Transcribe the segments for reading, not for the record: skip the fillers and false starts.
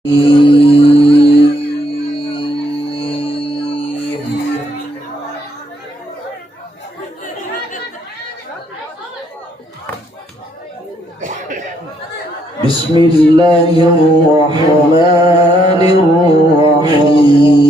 بسم الله الرحمن الرحيم.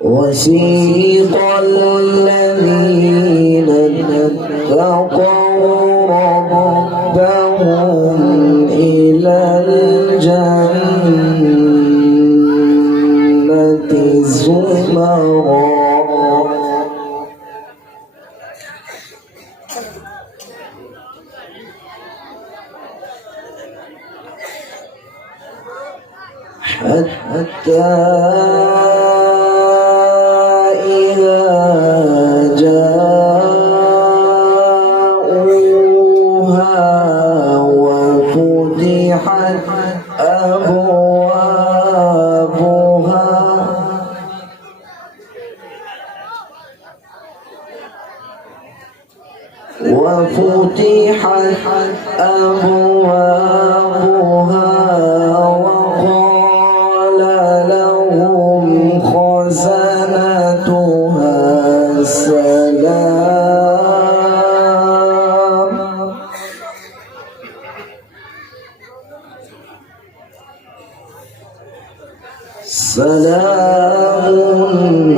وسيق الذين اتقوا ربهم إلى الجنة زمرا حتى إذا جاءوها وفتحت أبوابها وقال لهم خزنتها سلام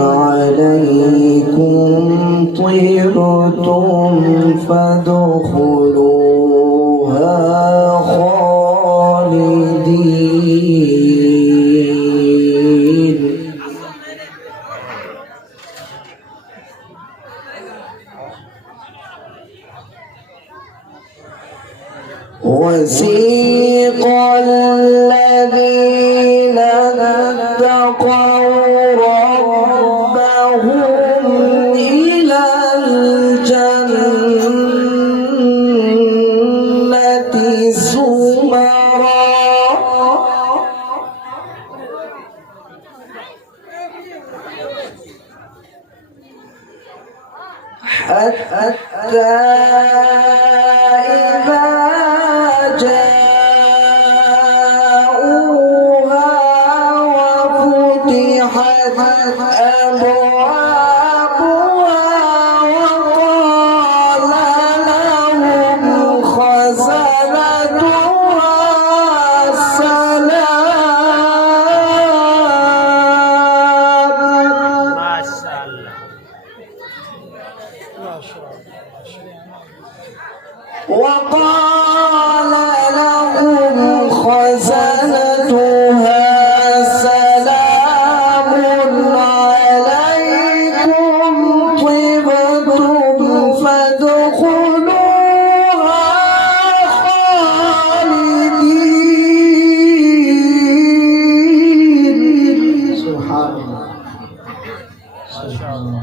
عليكم طبتم فادخلوها خالدين. وسيق الذين اتقوا ربهم إلى الجنة زمرا حتى إذا جاءوها وفتحت أبوابها وقال لهم خزنتها سلام. ما شاء الله ما شاء الله. وقال لهم خزنتها سلام عليكم طبتم فادخلوها خالدين. سبحان الله ما شاء الله.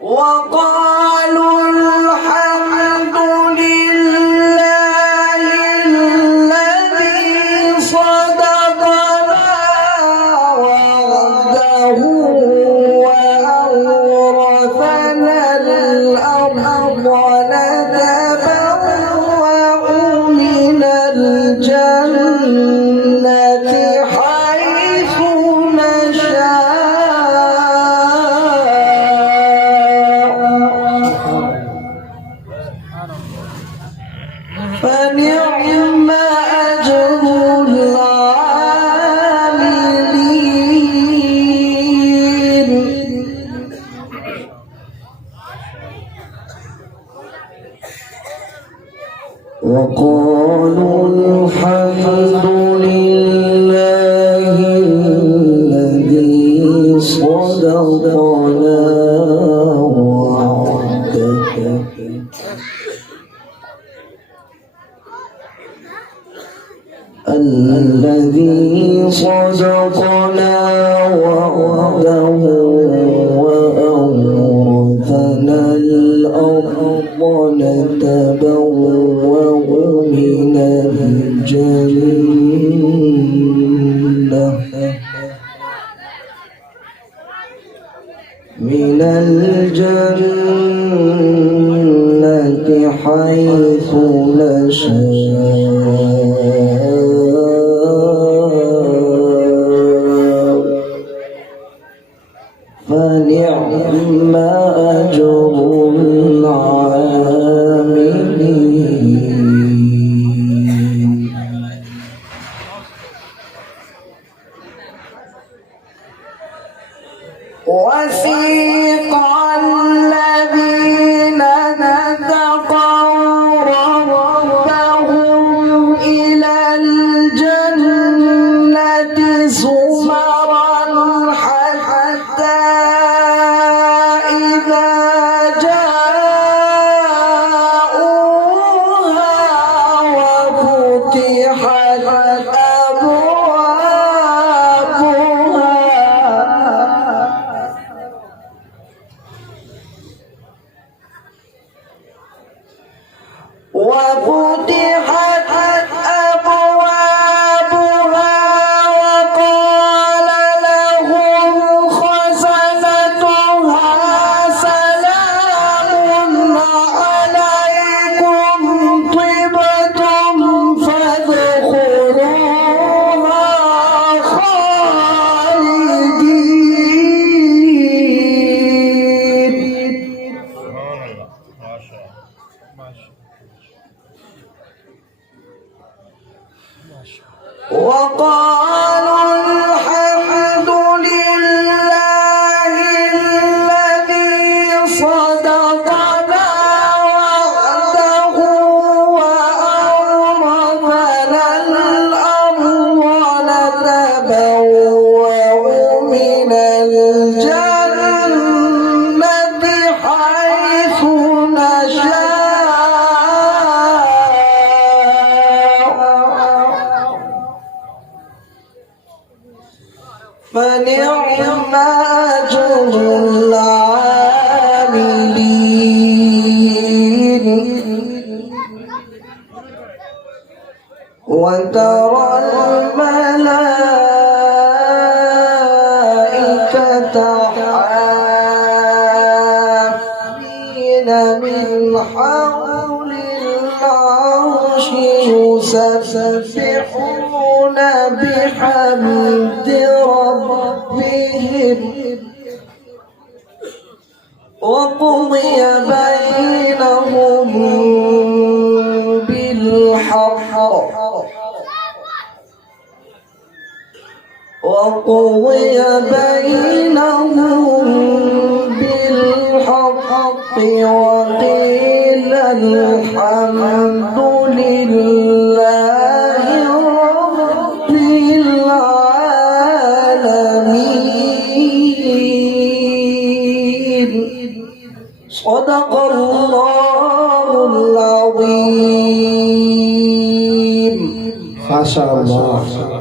وقالوا الحمد لله الذي صدقنا وعده وأورثنا الأرض نتبوأ من الجنة حيث فنعم أجر العاملين. وقالوا الحمد لله الذي صدقنا وعده الذي صدقنا وعده وأورثنا الأرض نتبوأ من من الجنة حيث نشاء فنعم أجر العاملين. وسيق الذين اتقوا ربهم إلى الجنة زمرا حتى إذا جاءوها وفتحت أبوابها وقال لهم خزنتها سلام عليكم طبتم فادخلوها خالدين. وقالوا الحمد لله الذي صدقنا وعده وأورثنا الأرض نتبوأ من الجنة حيث نشاء فنعم أجر العاملين. وترى الملائكة حافين من حول العرش يسبحون بحمد ربهم وقضي بينهم بالحق وقضي بينهم بالحق وقيل الحمد لله رب العالمين. صدق الله العظيم. ما شاء الله.